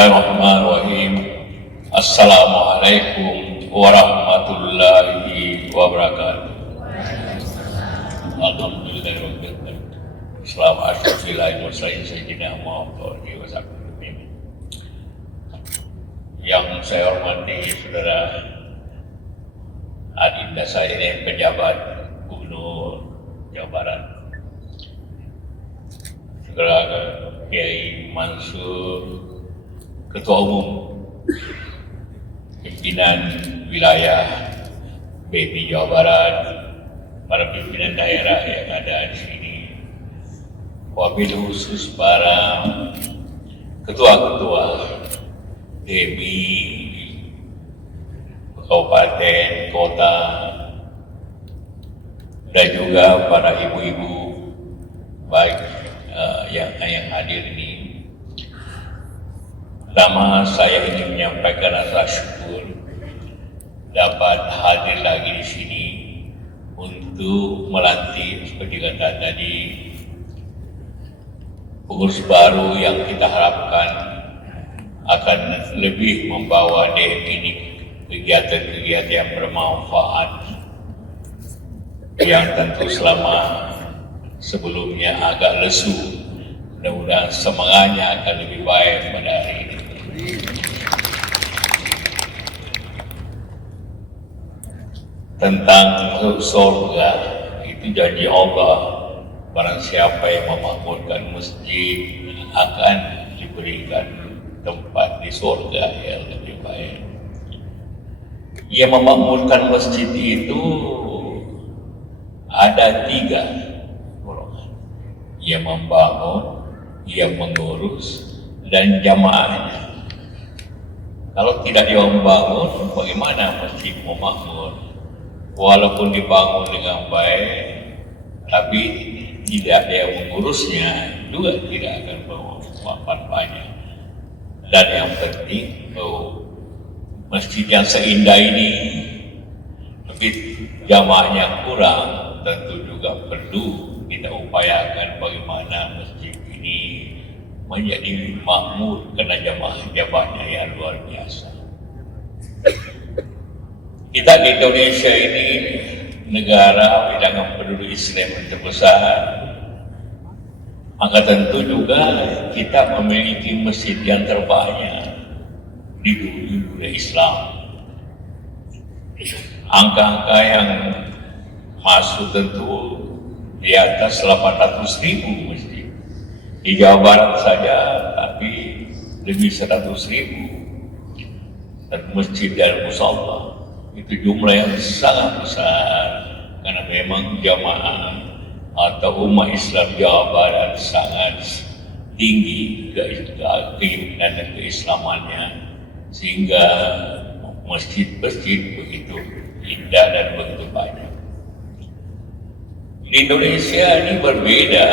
Bismillahirrahmanirrahim. Assalamualaikum warahmatullahi wabarakatuh. Alhamdulillahirrahmanirrahim. Selamat asyafillahi mursalin sayyidina Muhammad wa sallam. Yang saya hormati saudara adinda saya ini pejabat Gubernur Jawa Barat, saudara Kiai Mansur, Ketua Umum Pimpinan Wilayah BPI Jawa Barat, para pimpinan daerah yang ada di sini, wabil khusus para ketua-ketua DPI kabupaten, kota, dan juga para ibu-ibu baik yang hadir ini. Pertama, saya ingin menyampaikan rasa syukur dapat hadir lagi di sini untuk melantik seperti kata tadi pengurus baru yang kita harapkan akan lebih membawa DM ini kegiatan-kegiatan yang bermanfaat, yang tentu selama sebelumnya agak lesu. Mudah-mudahan semangatnya akan lebih baik pada hari ini. Tentang masuk surga, itu janji Allah. Barang siapa yang memakmurkan masjid akan diberikan tempat di surga yang lebih baik. Ia memakmurkan masjid itu ada 3 golongan. Ia membangun, ia mengurus, dan jamaahnya. Kalau tidak dia membangun, bagaimana masjid mau makmur? Walaupun dibangun dengan baik, tapi tidak ada yang mengurusnya, juga tidak akan bermanfaat banyak. Dan yang penting, masjid yang seindah ini, tapi jamaahnya kurang, tentu juga perlu kita upayakan bagaimana masjid ini menjadi makmur karena jamaah-jamaahnya yang luar biasa. Kita di Indonesia ini negara bilangan penduduk Islam terbesar, maka tentu juga kita memiliki masjid yang terbanyak di dunia Islam. Angka-angka yang masuk tentu di atas 800.000 masjid. Di Jawa Barat saja, tapi lebih 100.000. Dan masjid dan musalla itu jumlah yang sangat besar, karena memang jamaah atau umat Islam Jawa Barat sangat tinggi keimanan dan keislamannya, sehingga masjid-masjid begitu indah dan begitu banyak. Di Indonesia ini berbeda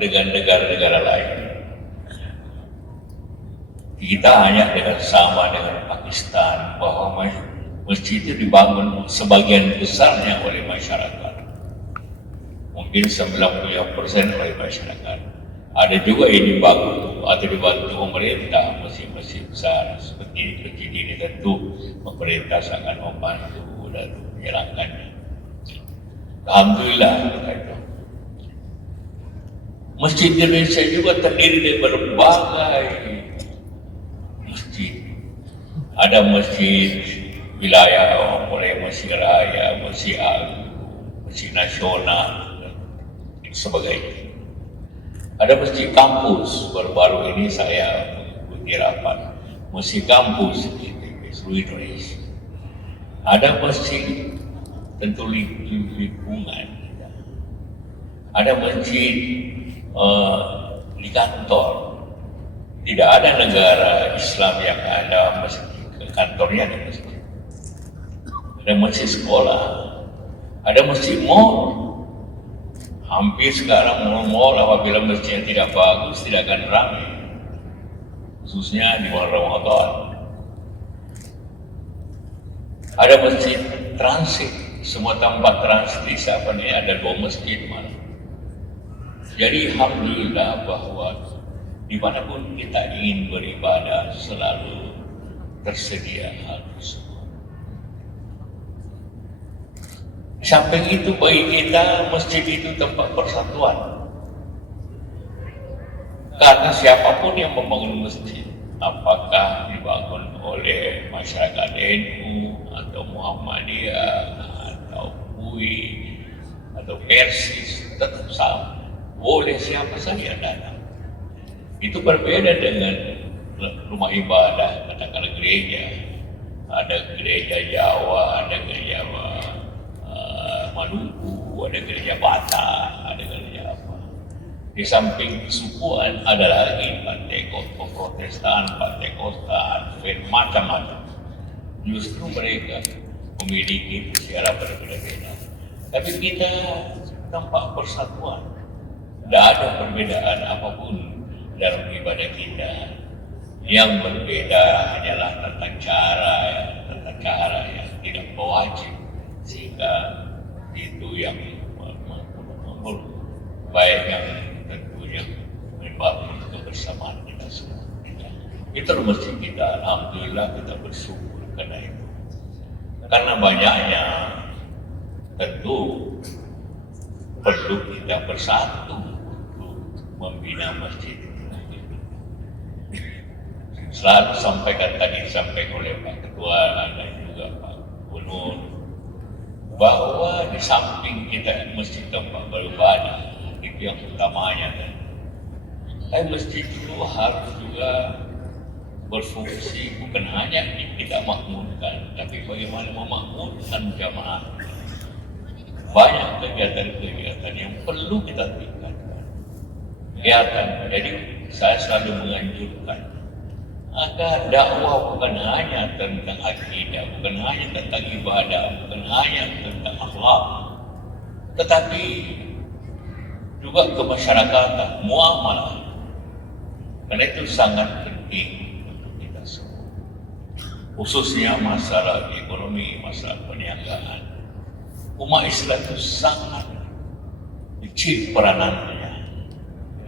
dengan negara-negara lain. Kita hanya sama dengan Pakistan, bahwa masjid itu dibangun sebagian besarnya oleh masyarakat. Mungkin 90% oleh masyarakat. Ada juga yang dibangun atau dibantu pemerintah, masjid-masjid besar seperti masjid ini. Tentu pemerintah sangat membantu dan menjalankannya. Alhamdulillah. Masjid Indonesia juga terdiri dari berbagai masjid. Ada masjid wilayah, mulai masjid raya, masjid agung, masjid nasional, dan sebagainya. Ada masjid kampus, baru-baru ini saya mengikuti rapat masjid kampus di seluruh Indonesia. Ada masjid tentu lingkungan, ada masjid di kantor. Tidak ada negara Islam yang ada masjid kantornya ada masjid. Ada masjid sekolah, ada masjid mall. Hampir sekarang mall apabila masjidnya tidak bagus tidak akan ramai, khususnya di bulan Ramadan. Ada masjid transit, semua tempat transit di Sabang ini ada 2 masjid malah. Jadi alhamdulillah bahwa Dimanapun kita ingin beribadah selalu tersedia hal tersebut. Samping itu bagi kita masjid itu tempat persatuan. Karena siapapun yang membangun masjid, apakah dibangun oleh masyarakat NU atau Muhammadiyah atau UI atau Persis, tetap sama. Boleh siapa saja datang. Itu berbeda dengan rumah ibadah, katakanlah gereja. Ada gereja Jawa, ada gereja Maluku, ada gereja Batak, ada gereja apa. Di samping kesukuan ada lagi partai Protestan, partai Kota, Advent, macam-macam. Justru mereka memiliki secara berbeda-beda. Tapi kita tampak persatuan. Tidak ada perbedaan apapun dalam ibadah kita. Yang berbeda hanyalah tata cara yang tidak wajib, sehingga itu yang baik yang tentunya menyebabkan kebersamaan kita semua. Itu mesti kita, alhamdulillah kita bersyukur karena itu. Karena banyaknya tentu perlu kita bersatu untuk membina masjid. Selalu disampaikan oleh Pak Ketua dan juga Pak Gubernur bahwa di samping kita masjid tempat beribadah itu yang utamanya kan. Tapi masjid itu harus juga berfungsi bukan hanya kita makmurkan, tapi bagaimana memakmurkan jamaah. Banyak kegiatan-kegiatan yang perlu kita tingkatkan. Jadi saya selalu menganjurkan agar dakwah bukan hanya tentang akidah, bukan hanya tentang ibadah, bukan hanya tentang akhlak, tetapi juga kemasyarakatan, muamalah. Karena itu sangat penting untuk kita semua. Khususnya masalah ekonomi, masalah perniagaan. Umat Islam itu sangat kecil peranannya.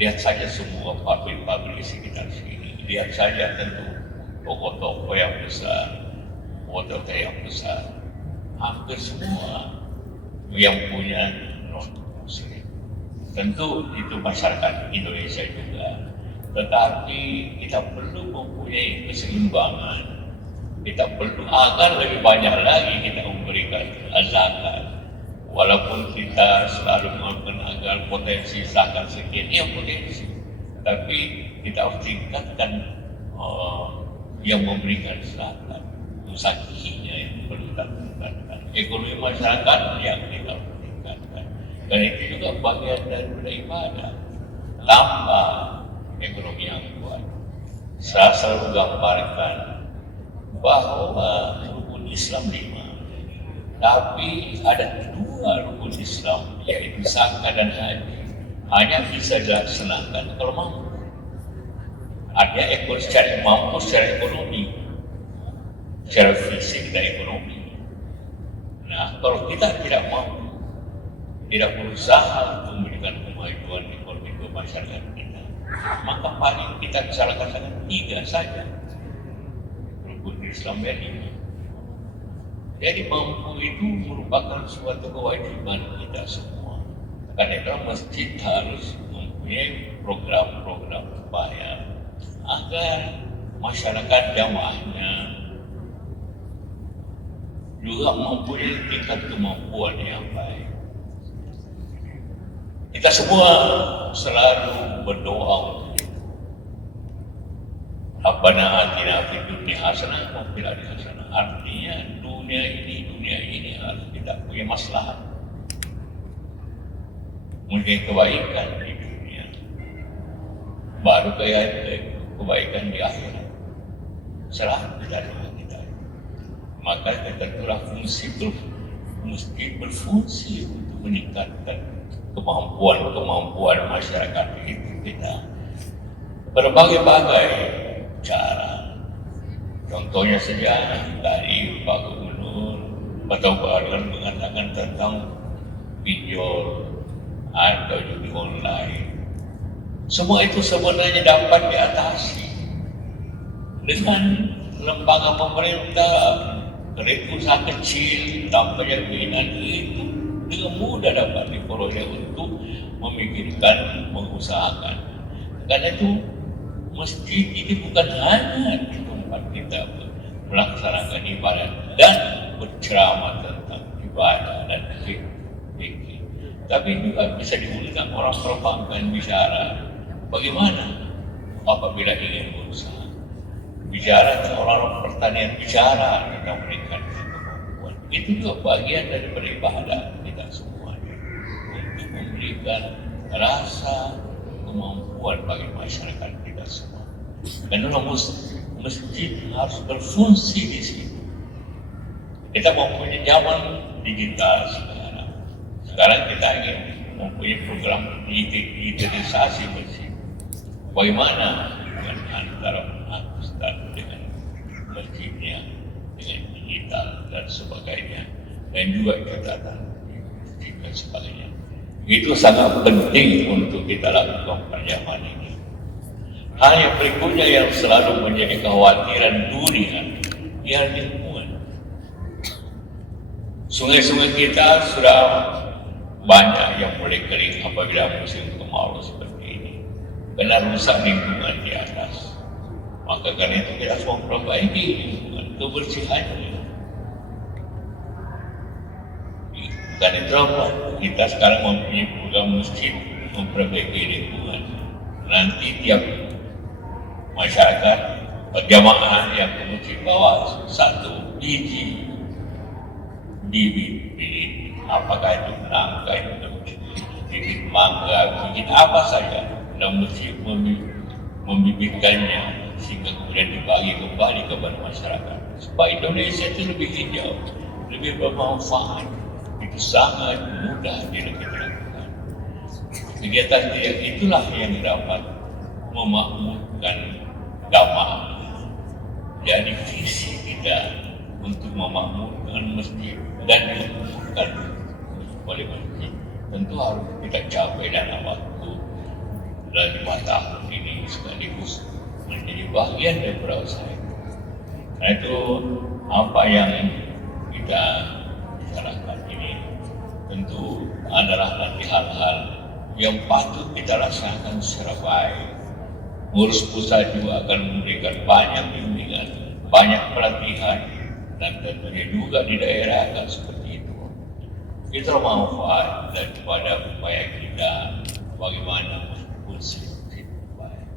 Lihat saja semua pabrik-pabrik di sekitar sini. Lihat saja tentu toko-toko yang besar, hotel yang besar. Hampir semua yang punya non-muslim. Tentu itu masyarakat Indonesia juga. Tetapi kita perlu mempunyai keseimbangan. Kita perlu agar lebih banyak lagi kita memberikan zakat. Walaupun kita selalu mengatakan agar potensi zakat sekian, ya potensi. Tapi kita harus tingkatkan yang memberikan zakat. Musakinya yang perlu kita tingkatkan. Ekonomi masyarakat yang kita harus tingkatkan. Dan itu juga bagian dari ibadah. Tanpa ekonomi yang kuat. Saya selalu gambarkan bahwa rukun Islam 5. Tapi ada 2 rukun Islam, yaitu zakat dan haji. Hanya bisa dilaksanakan kalau mampu. Artinya secara mampu secara ekonomi, secara fisik dan ekonomi. Nah, kalau kita tidak mampu, tidak berusaha untuk memberikan kemajuan ekonomi ke masyarakat kita, maka paling kita bisa laksanakan 3 saja rukun Islam yang 5. Jadi mampu itu merupakan suatu kewajiban kita semua. Karena itu masjid harus mempunyai program-program upaya agar masyarakat jamaahnya juga mempunyai tingkat kemampuan yang baik. Kita semua selalu berdoa untuk itu. Rabbana atina fid dunya hasanah wa fil akhirati hasanah. Artinya dunia ini harus kita punya maslahat. Mungkin kebaikan di dunia, baru kebaikan di akhirat. Selalu kita doa kita. Maka kita telah mesti berfungsi untuk meningkatkan kemampuan masyarakat itu kita. Berbagai-bagai cara. Contohnya saja dari Pak Gubernur atau Pak Arlan mengatakan tentang pinjol atau judi online. Semua itu sebenarnya dapat diatasi dengan lembaga pemerintah, kredit usaha kecil, tanpa jaminan itu dengan mudah dapat diperoleh untuk memikirkan, mengusahakan. Karena itu masjid ini bukan hanya di tempat kita melaksanakan ibadat dan berceramah tentang ibadah dan fikih, tapi juga bisa diundang orang perbankan bicara bagaimana apabila ingin berusaha, bicara tentang orang pertanian, bicara tentang meningkatkan kemampuan. Itu juga bagian daripada ibadah kita semuanya untuk memberikan rasa kemampuan bagi masyarakat kita semua. Karena masjid harus berfungsi di situ. Kita mempunyai zaman digital sekarang. Sekarang kita ingin mempunyai program digitalisasi masjid. Bagaimana dengan antara ustaz dengan masjidnya, dengan digital dan sebagainya, dan juga catatan masjid dan sebagainya. Itu sangat penting untuk kita lakukan pada zaman ini. Hal yang berikutnya yang selalu menjadi kekhawatiran dunia, ya lingkungan. Sungai-sungai kita sudah banyak yang mulai kering apabila musim kemarau seperti ini. Karena rusak lingkungan di atas. Maka karena itu kita harus memperbaiki lingkungan, kebersihannya. Karena itu kita sekarang mempunyai program masjid memperbaiki lingkungan. Nanti tiap masyarakat berjamaah yang kemudian bawa satu biji bibit, apakah itu nangka, itu bibit mangga, bibit apa saja, dan mesti membibitkannya sehingga kemudian dibagi kembali kepada masyarakat supaya Indonesia itu lebih hijau, lebih bermanfaat. Itu sangat mudah dilakukan. Kegiatan itulah yang dapat memakmurkan Dhamma. Jadi visi kita untuk memakmurkan masjid dan dimakmurkan oleh masjid tentu harus kita capai dalam waktu dan 5 tahun ini sekaligus menjadi bagian dari usaha itu. Karena itu apa yang kita bicarakan ini tentu adalah nanti hal-hal yang patut kita laksanakan secara baik. Ngurus pusat juga akan memberikan banyak bimbingan, banyak pelatihan, dan tentunya juga di daerah akan seperti itu. Kita manfaat daripada upaya kita bagaimana fungsi masjid baik.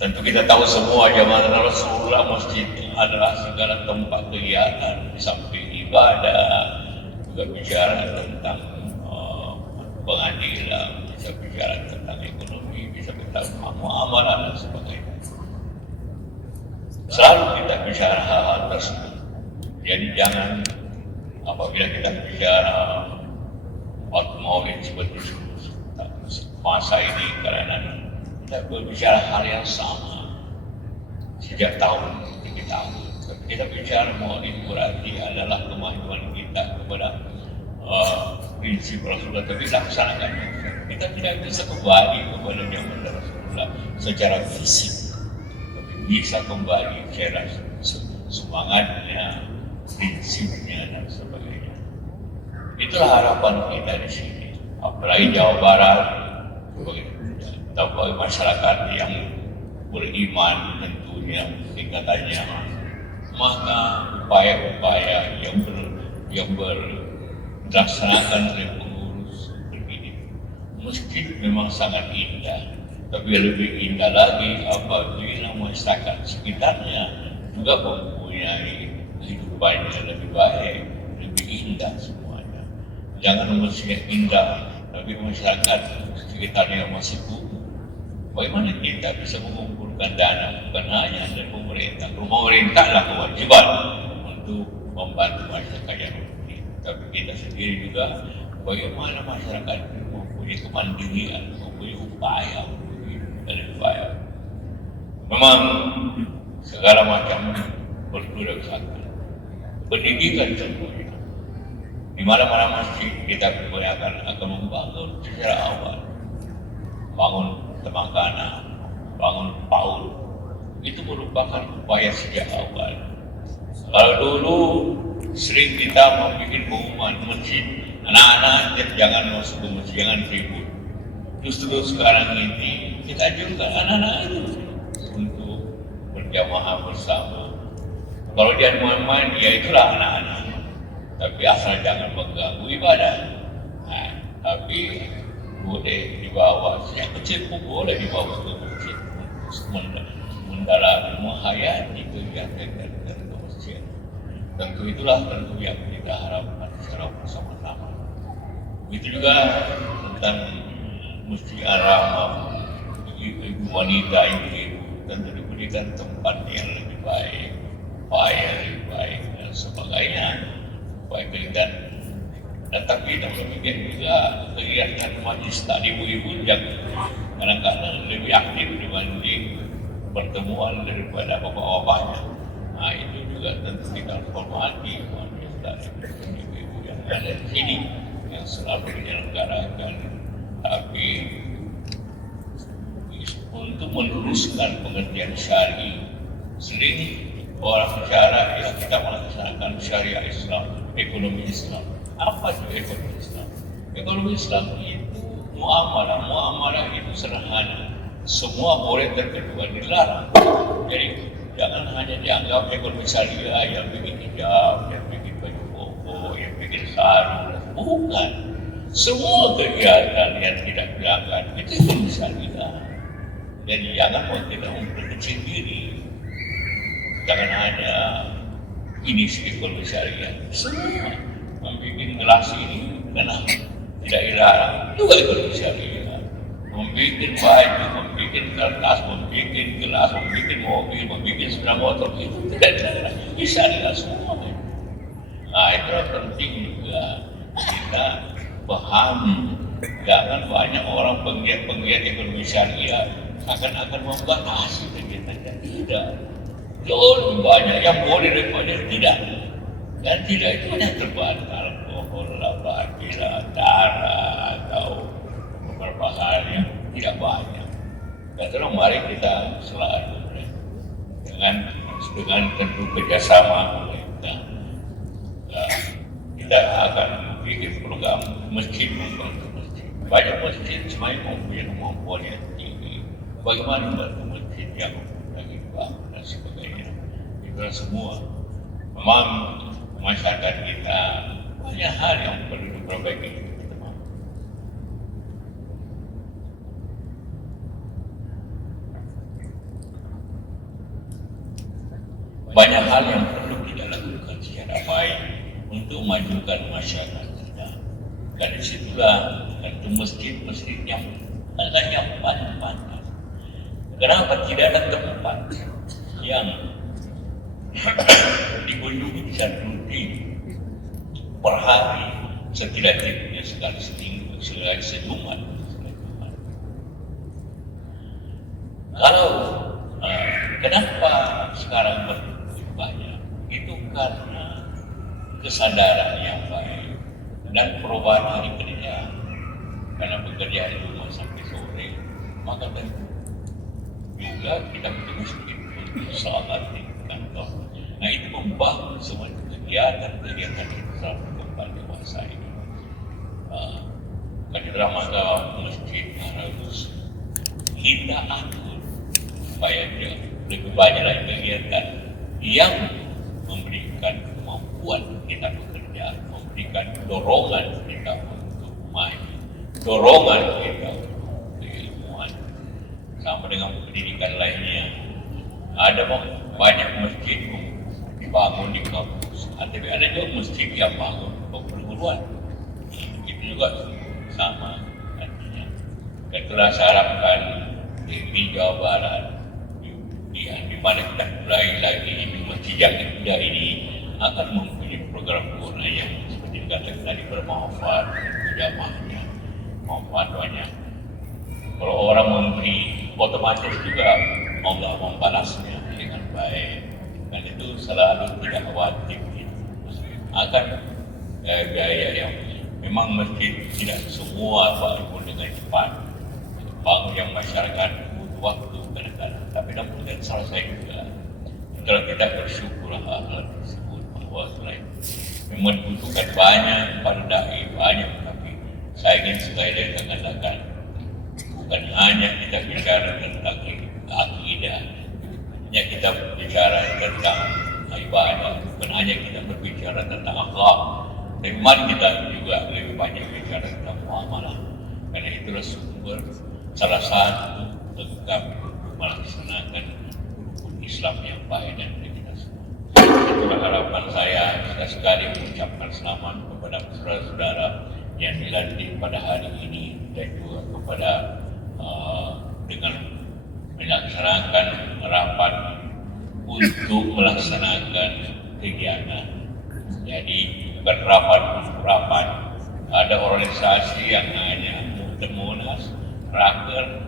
Tentu kita tahu semua zaman Rasulullah masjid adalah segala tempat kegiatan di samping ibadah, juga bicara tentang pengadilan, bisa bicara tentang ekonomi, bisa tentang muamalah dan sebagainya. Selalu kita bicara hal-hal tersebut. Jadi jangan apabila kita bicara waktu maulid seperti masa ini karena kita berbicara hal yang sama sejak tahun demi tahun. Kita bicara maulid berarti adalah kemajuan kita kepada prinsip Rasulullah, tapi laksanakan kita tidak bisa kembali kepada zaman Rasulullah secara fisik, tapi bisa kembali secara semangatnya, prinsipnya dan sebagainya. Itulah harapan kita di sini. Apalagi Jawa Barat sebagai masyarakat yang beriman tentunya tingkatannya, maka upaya-upaya yang dilaksanakan oleh pengurus begini. Masjid memang sangat indah, tapi lebih indah lagi apabila masyarakat sekitarnya juga mempunyai kehidupan yang lebih baik, lebih indah semuanya. Jangan masjid indah, tapi masyarakat sekitarnya masih kumuh. Bagaimana kita bisa mengumpulkan dana bukan hanya dari pemerintah? Pemerintahlah kewajiban untuk membantu masyarakat yang tapi kita sendiri juga bagaimana masyarakat mempunyai kemandirian, mempunyai upaya dari upaya. Memang segala macam perlu dilaksanakan. Pendidikan semuanya. Di mana-mana masjid kita akan membangun secara awal, bangun Temakana, bangun PAUD, itu merupakan upaya sejak awal. Kalau dulu sering kita membuat pengumuman masjid, anak-anak jangan masuk ke masjid, jangan ribut. Justru sekarang ini kita juga anak-anak itu untuk berjamaah bersama. Kalau dia main-main, ya itulah anak-anak. Tapi asal jangan mengganggu ibadah. Nah, tapi boleh dibawa, yang kecil pun boleh dibawa ke masjid untuk mendalami, menghayati kegiatan ke masjid. Tentu itulah yang kita harapkan secara bersama-sama. Begitu juga tentang Masjid Ar-Rahmah, ibu wanita ibu tentu diberikan tempat yang lebih baik, upaya yang lebih baik dan sebagainya. Upaya kegiatan, tetapi demikian juga kegiatan majlis taklim ibu yang kadang-kadang lebih aktif dibanding pertemuan daripada bapak-bapaknya. Nah, itu juga tentu kita hormati majlis taklim ibu yang ada di sini yang selalu menyelenggarakan. Tapi untuk meluruskan pengertian syar'i, sering orang bicara ya kita melaksanakan syariah Islam, ekonomi Islam. Apa itu ekonomi Islam? Ekonomi Islam itu muamalah itu sederhana. Semua boleh terkecuali dilarang. Jadi jangan hanya dianggap ekonomi syariah yang bikin hijab, yang bikin baju koko, yang bikin sarung. Bukan. Semua kegiatan yang tidak dilakukan itu ekonomi syariah. Jadi jangan kita memperkecil diri. Jangan hanya ini ekonomi syariah. Semua membuat gelas ini kenapa tidak dilarang juga ekonomi syariah. Membuat baju, membuat kertas, membuat gelas, membuat mobil, membuat sepeda motor itu tidak dilarang. Bisa dilarang semua. Nah, itu penting juga kita pahami. Jangan banyak orang penggiat ekonomi syariah akan membatasi kegiatannya. Tidak. Jauh lebih banyak yang boleh daripada tidak. Dan tidak itu hanya terbatas alkohol, gula, darah, atau beberapa hal yang tidak banyak. Dan terus mari kita selalu dengan tentu kerjasama kita akan bikin program masjid membantu masjid. Banyak masjid semuanya mempunyai kemampuan yang tinggi. Bagaimana membantu masjid yang lagi bangun dan sebagainya. Itulah semua. Memang masyarakat kita banyak hal yang perlu diperbaiki. Banyak hal yang perlu kita lakukan secara baik untuk memajukan masyarakat kita. Dan disitulah tentu masjid yang banyak pantas. Kenapa tidak ada tempat yang dikunjungi bisa rutin per hari, setidaknya sekali seminggu, sekali sejumat. Kalau kenapa sekarang banyak? Itu karena kesadaran yang baik dan perubahan hari kerja. Karena bekerja di rumah sampai sore, maka tentu juga kita terus untuk salat di kantor. Nah, itu membangun semua kegiatan Islam di tempat dewasa ini. Karena maka masjid harus kita atur supaya dia lebih banyak lagi kegiatan yang memberikan kemampuan kita bekerja, memberikan dorongan kita untuk maju, dorongan kita untuk keilmuan, sama dengan pendidikan lainnya. Ada banyak masjid dibangun di kampus, tapi ada juga masjid yang bangun di perguruan. Itu juga sama artinya. Itulah saya harapkan di Jawa Barat, di mana kita mulai lagi di masjid yang indah ini akan mempunyai program guna yang seperti dikatakan tadi bermanfaat untuk jamaahnya, manfaat banyak. Kalau orang memberi, otomatis juga Allah membalasnya dengan baik. Dan itu selalu tidak wajib akan biaya yang memang masjid tidak semua bangun dengan cepat. bangun yang masyarakat butuh waktu kadang-kadang, tapi namun dan selesai juga. Setelah kita bersyukur hal tersebut bahwa selain membutuhkan banyak pandai banyak, tapi saya ingin sekali lagi mengatakan bukan hanya kita bicara tentang akidah, hanya kita bicara tentang ibadah, bukan hanya kita berbicara tentang akhlak, tapi mari kita juga lebih banyak bicara tentang muamalah, karena itulah sumber salah satu bagi kami untuk melaksanakan rukun Islam yang baik dan kita semua. Itulah harapan saya. Saya sekali mengucapkan selamat kepada saudara-saudara yang dilantik pada hari ini dan juga kepada dengan melaksanakan rapat untuk melaksanakan kegiatan. Jadi bukan rapat, ada organisasi yang hanya Munas, raker,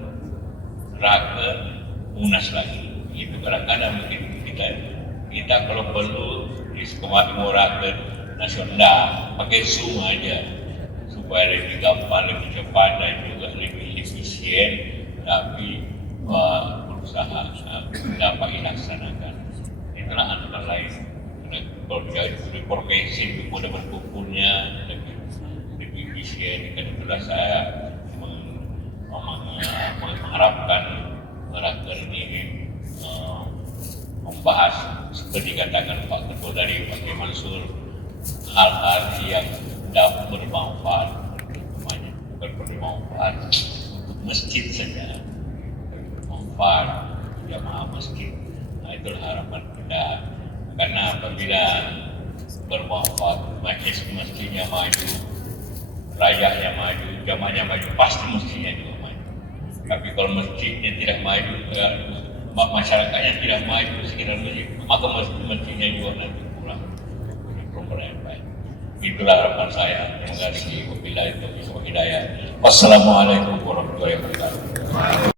munas lagi. Itu kadang-kadang mungkin kita kalau perlu di semua raker nasional pakai Zoom aja supaya lebih gampang, lebih cepat dan juga lebih efisien, tapi berusaha dapat dilaksanakan. Itulah antara lain. Kalau di provinsi mudah berkumpulnya lebih efisien, dan itulah saya mengharapkan raker ini membahas seperti dikatakan Pak Ketua dari Pak Mansur, hal-hal yang dapat bermanfaat, bukan bermanfaat untuk masjid saja, bermanfaat jamaah masjid. Nah, itulah harapan kita, karena apabila bermanfaat, masjidnya maju, rayahnya maju, jamaahnya maju, pasti masjidnya juga maju. Tapi kalau masjidnya tidak maju, masyarakatnya tidak maju sekitar masjid, maka masjidnya juga nanti kurang yang baik. Itulah harapan saya. Terima kasih. Wabillahi taufiq wal hidayah. Wassalamualaikum warahmatullahi wabarakatuh.